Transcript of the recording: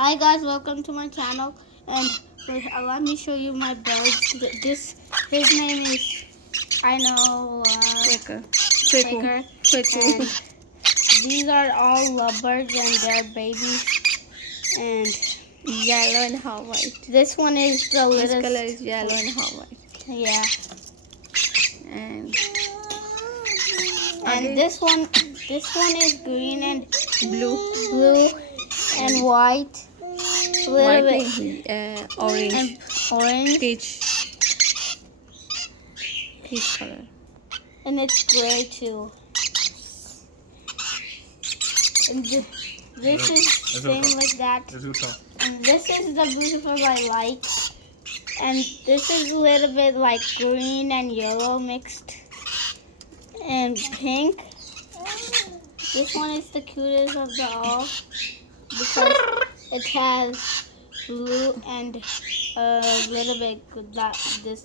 Hi guys, welcome to my channel, and let me show you my birds. His name is, I know, Quaker. Quaker, and these are all lovebirds and their babies, and Yellow and half white. this one is the This littlest. color is yellow and half white. Yeah, And this one is green and blue and white, a little bit and orange. and orange, Peach color. and it's gray too. And this is same like that. And this is the beautiful I like. And this is a little bit like green and yellow mixed. And pink. This one is the cutest of the all because it has blue and a little bit this